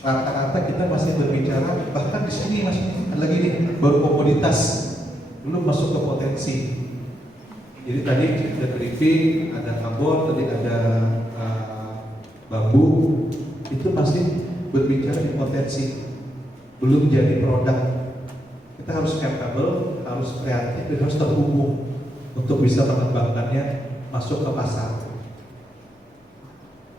rata-rata kita masih berbicara, bahkan di sini masih ada lagi nih baru komoditas, belum masuk ke potensi. Jadi tadi ada keripik, ada karbon, tadi ada bambu, itu masih berbicara di potensi, belum jadi produk. Kita harus capable, harus kreatif, dan harus terhubung untuk bisa mengembangkannya masuk ke pasar.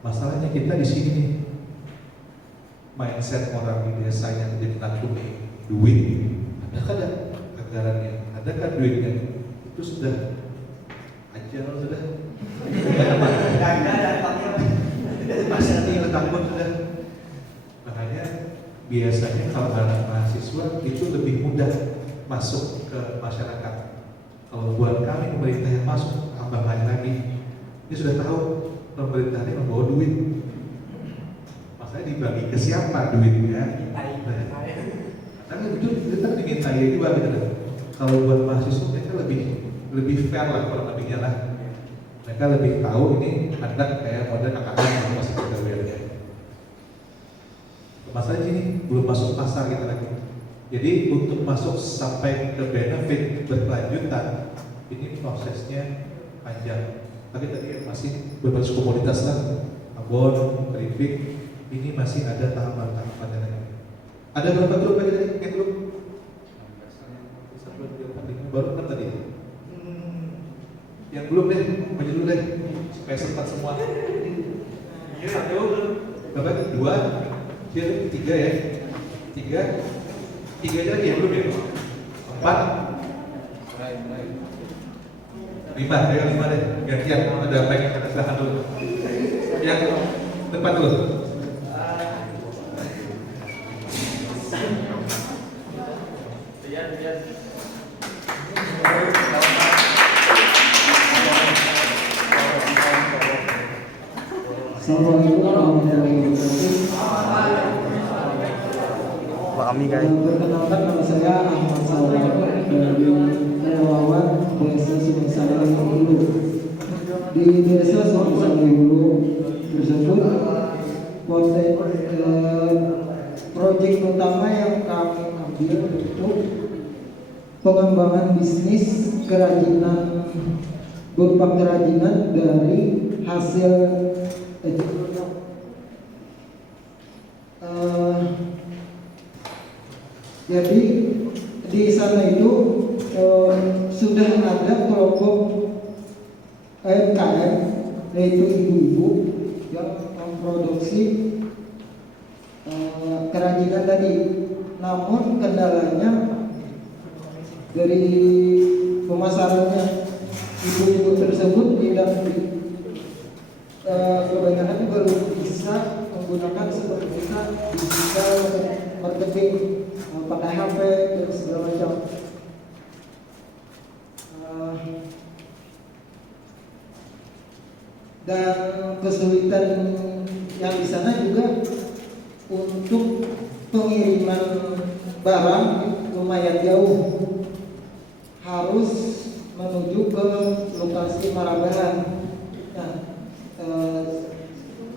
Masalahnya kita di sini nih, mindset orang di desa yang jadi takut duit, adakah anggarannya, adakah duitnya, itu sudah ajar sudah. Masih ada takut sudah. Makanya biasanya kalau anak mahasiswa itu lebih mudah masuk ke masyarakat. Kalau buat kami pemerintah yang masuk, abang lagi, ini sudah tahu pemerintah ini membawa duit. Masalahnya dibagi ke siapa duitnya? Karena itu kita dimintai juga gitu. Kalau buat mahasiswa mereka lebih fair lah kalau lebihnya lah. Mereka lebih tahu ini anak kayak model kakak yang masih pegawai. Masalahnya ini belum masuk pasar kita lagi. Jadi untuk masuk sampai ke benefit berkelanjutan, ini prosesnya panjang. Tapi tadi masih berbasis komoditas lah, karbon, keripik, ini masih ada tahapan-tahapan lain. Ada berapa grup lagi tadi? Yang grup? Baru kan tadi? Yang belum deh, maju dulu deh, supaya sempat semua. Satu, berapa? Dua, tiga ya? Tiga aja ya belum ya? Empat, lima deh. Gantian ada apa yang kita silahkan dulu. Yang depan dulu. Assalamualaikum warahmatullahi wabarakatuh. Kami guys. Perkenalkan nama saya Ahmad Salman dari relawan Desa Sumasari Hulu. Di Desa Sumasari Hulu tersebut, proyek utama yang kami ambil untuk pengembangan bisnis kerajinan berupa kerajinan dari hasil jadi di sana itu sudah ada kelompok UMKM, yaitu ibu-ibu yang memproduksi kerajinan tadi. Namun kendalanya dari pemasarannya, ibu-ibu tersebut tidak kebanyakan baru bisa menggunakan seperti digital marketing, pakai HP dan segala macam. Dan kesulitan yang di sana juga untuk pengiriman barang lumayan jauh, harus menuju ke lokasi Marabahan. Nah,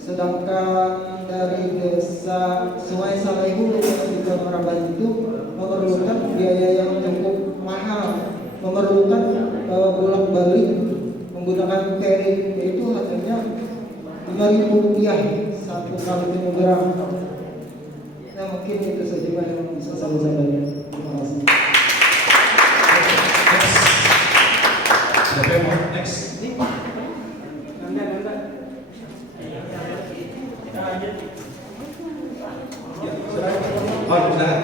sedangkan dari desa Sungai Salaihu menuju ke Marabahan itu memerlukan biaya yang cukup mahal, memerlukan bolak-balik menggunakan ferry, yaitu harganya Rp5.000 satu kali kilogram. Nah, mungkin itu saja yang bisa saya sampaikan. Terima kasih. Siapa yang mau next? Oh, sudah.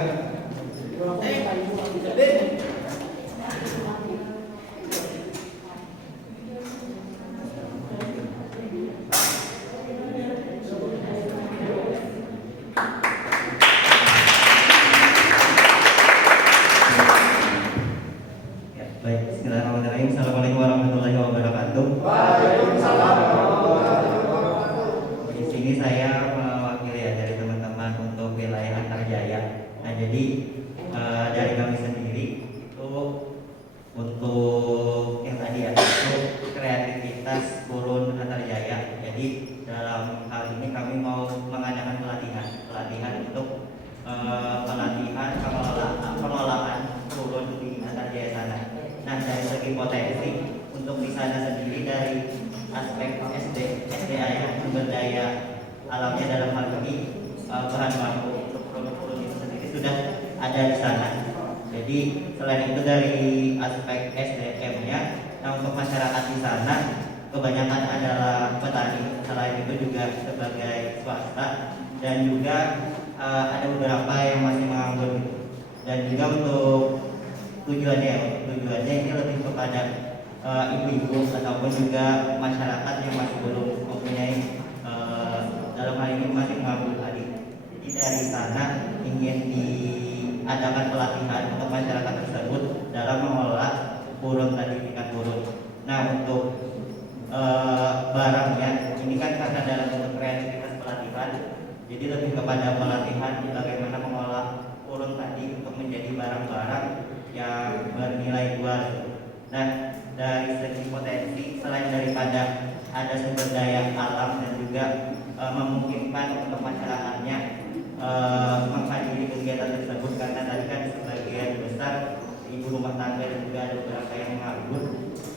Baik, bismillahirrahmanirrahim. Assalamualaikum warahmatullahi wabarakatuh. Waalaikumsalam. Di sini saya mewakili ya dari teman-teman untuk wilayah Antarjaya. Nah, jadi dari kami sendiri itu untuk yang tadi ya, untuk kreativitas Purun Antarjaya. Jadi dalam hal ini kami mau mengadakan pelatihan alamnya dalam hal ini bahan baku untuk produk-produk itu sendiri sudah ada di sana. Jadi selain itu dari aspek SDM-nya, nah untuk masyarakat di sana kebanyakan adalah petani, selain itu juga sebagai swasta dan juga ada beberapa yang masih menganggur gitu. Dan juga untuk tujuannya ini lebih kepada ibu-ibu ataupun juga masyarakat yang masih belum mempunyai dalam hal ini masih menganggur tadi. Jadi dari sana ingin diadakan pelatihan untuk masyarakat tersebut dalam mengelola burun tadi, ikan burun. Nah untuk barangnya ini kan karena dalam bentuk kreativitas pelatihan, jadi lebih kepada pelatihan bagaimana mengolah burun tadi untuk menjadi barang-barang yang bernilai jual. Nah dari segi potensi, selain daripada ada sumber daya alam dan juga memungkinkan untuk masyarakatnya menghadiri kegiatan tersebut, karena tadi kan sebagian besar ibu rumah tangga dan juga ada beberapa yang menganggur.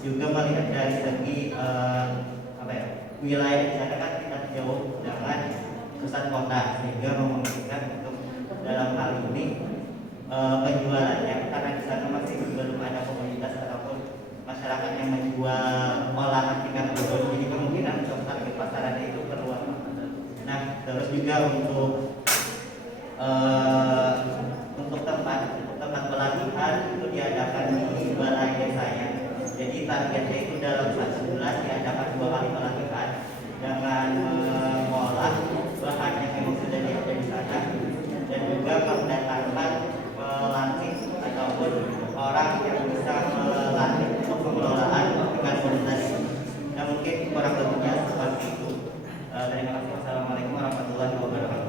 Juga melihat dari segi wilayah di sana kan tidak jauh dengan pusat kota, sehingga memungkinkan untuk dalam hal ini penjualannya, karena di sana masih belum ada komunitas ataupun masyarakat yang menjual olahan ikan burun, jadi kemungkinan untuk target pasarannya itu keluar. Nah terus juga untuk tempat pelatihan itu diadakan di balai desanya. Jadi targetnya itu dalam 1 bulan diadakan 2 kali pelatihan dengan mengolah bahan yang memang sudah ada di sana, dan juga mendatangkan pelatih ataupun orang yang bisa melatih untuk pengelolaan ikan burun tadi. Nah mungkin kurang lebihnya seperti itu. Terima kasih. Assalamualaikum warahmatullahi wabarakatuh.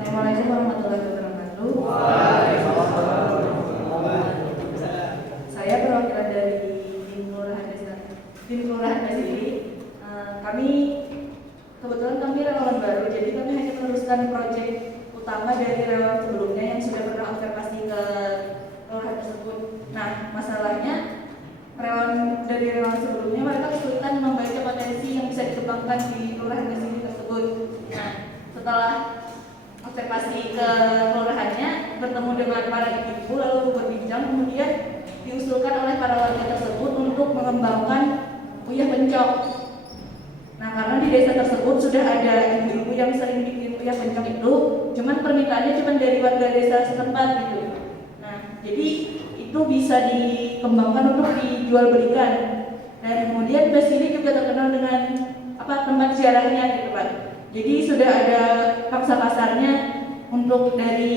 Assalamualaikum warahmatullahi wabarakatuh. Saya perwakilan dari tim kelurahan Dasiri. Kami relawan baru, jadi kami hanya meneruskan proyek utama dari relawan sebelumnya yang sudah pernah observasi ke kelurahan tersebut. Nah, masalahnya dari relawan sebelumnya mereka kesulitan membaca potensi yang bisa dikembangkan di kelurahan Dasiri tersebut. Nah, setelah observasi ke kelurahannya, bertemu dengan para ibu-ibu lalu berbincang, kemudian diusulkan oleh para warga tersebut untuk mengembangkan uyah pencok. Nah karena di desa tersebut sudah ada ibu-ibu yang sering bikin uyah pencok itu, cuman permintaannya cuma dari warga desa setempat gitu. Nah jadi itu bisa dikembangkan untuk dijual belikan. Dan kemudian Dasiri juga terkenal dengan tempat ziarahnya gitu Pak. Jadi sudah ada pangsa pasarnya untuk dari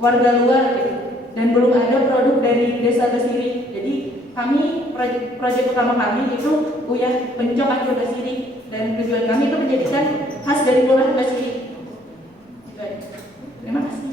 warga luar gitu. Dan belum ada produk dari desa Dasiri. Jadi kami proyek utama kami itu uyah pencok asal Dasiri, dan tujuan kami itu menjadikan khas dari kelurahan Dasiri. Terima kasih.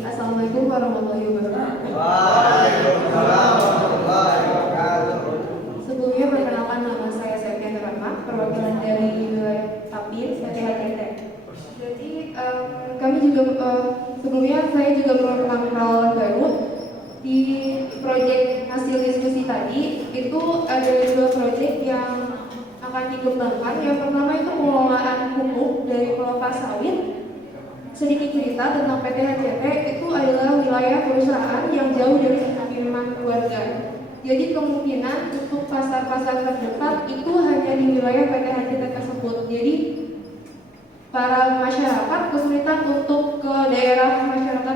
Assalamualaikum warahmatullahi wabarakatuh. Baik, assalamualaikum warahmatullahi wabarakatuh. Sebelumnya perkenalkan nama saya Septian Rahma, perwakilan dari wilayah Tapin, PTHTT. Jadi kami juga sebelumnya saya juga merupakan relawan baru di proyek hasil diskusi tadi. Itu ada 2 proyek yang akan dikembangkan. Yang pertama itu pengelolaan pupuk dari pelepas sawit. Sedikit cerita tentang PT HCT, itu adalah wilayah perusahaan yang jauh dari pemukiman warga. Jadi kemungkinan untuk pasar-pasar terdekat itu hanya di wilayah PT HCT tersebut. Jadi para masyarakat kesulitan untuk ke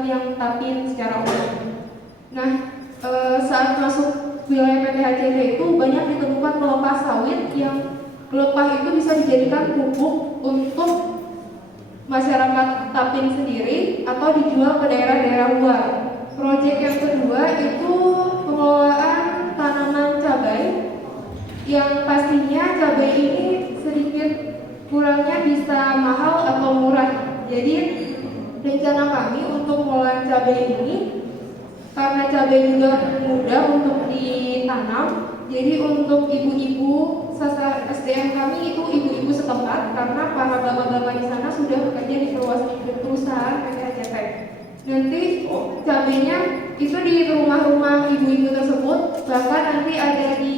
yang Tapin secara umum. Nah, saat masuk wilayah PT HCT itu banyak ditemukan pelepah sawit yang pelepah itu bisa dijadikan pupuk untuk masyarakat Tapin sendiri atau dijual ke daerah-daerah luar. Proyek yang kedua itu pengelolaan tanaman cabai yang pastinya cabai ini sedikit kurangnya bisa mahal atau murah. Jadi rencana kami untuk pengelolaan cabai ini karena cabai juga mudah untuk ditanam, jadi untuk ibu-ibu sasaran SDM kami itu ibu-ibu setempat karena para bapak-bapak di sana sudah bekerja di perusahaan PT HCT. Nanti cabainya itu di rumah-rumah ibu-ibu tersebut, bahkan nanti ada di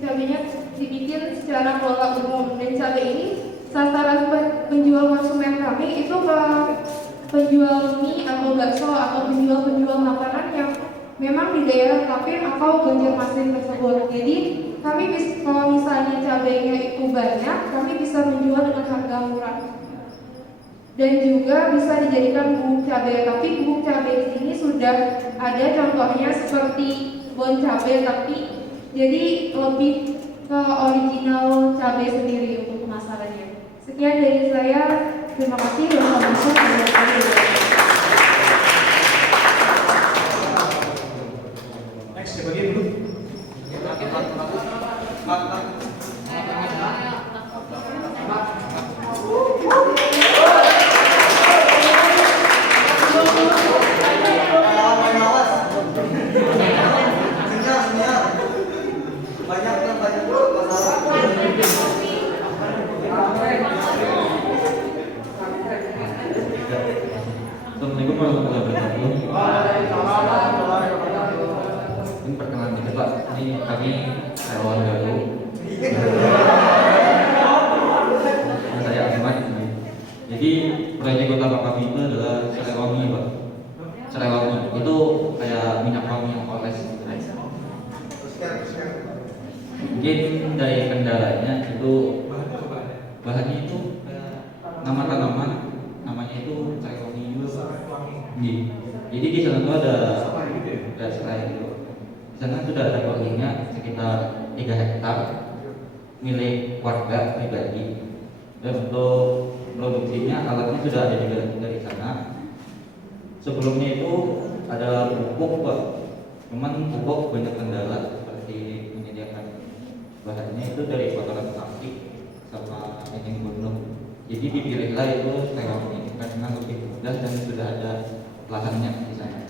cabainya dibikin secara kelola umum. Dan cabai ini sasaran penjual konsumen kami itu ke penjual mie atau bakso atau penjual-penjual makanan yang memang di daerah Tapin atau Banjarmasin tersebut. Jadi kami bisa, kalau misalnya cabainya itu banyak, kami bisa menjual dengan harga murah dan juga bisa dijadikan bubuk cabai. Tapi bubuk cabai di sini sudah ada contohnya seperti bon cabai, tapi jadi lebih ke original cabai sendiri untuk pemasarannya. Sekian dari saya. Terima kasih. Next, siapa lagi dulu? Assalamualaikum warahmatullahi wabarakatuh. Ini perkenalan dikit Pak. Ini kami relawan baru. Nama saya Ahmad. Jadi proyek utama kami itu adalah serai wangi Pak. Serai wangi itu kayak minyak wangi yang oles. Mungkin dari kendalanya itu bahannya itu kayak nama tanaman, namanya itu serai wangi juga. Jadi di sana tuh ada serai itu. Di sana sudah ada wanginya sekitar 3 hektar milik warga pribadi. Dan untuk produksinya alatnya sudah ada juga dari sana. Sebelumnya itu ada pupuk Pak. Cuman pupuk banyak kendala seperti menyediakan bahannya itu dari kotoran sapi sama eceng gondok. Jadi dipilihlah itu serai wangi karena lebih mudah dan sudah ada lahannya di sana.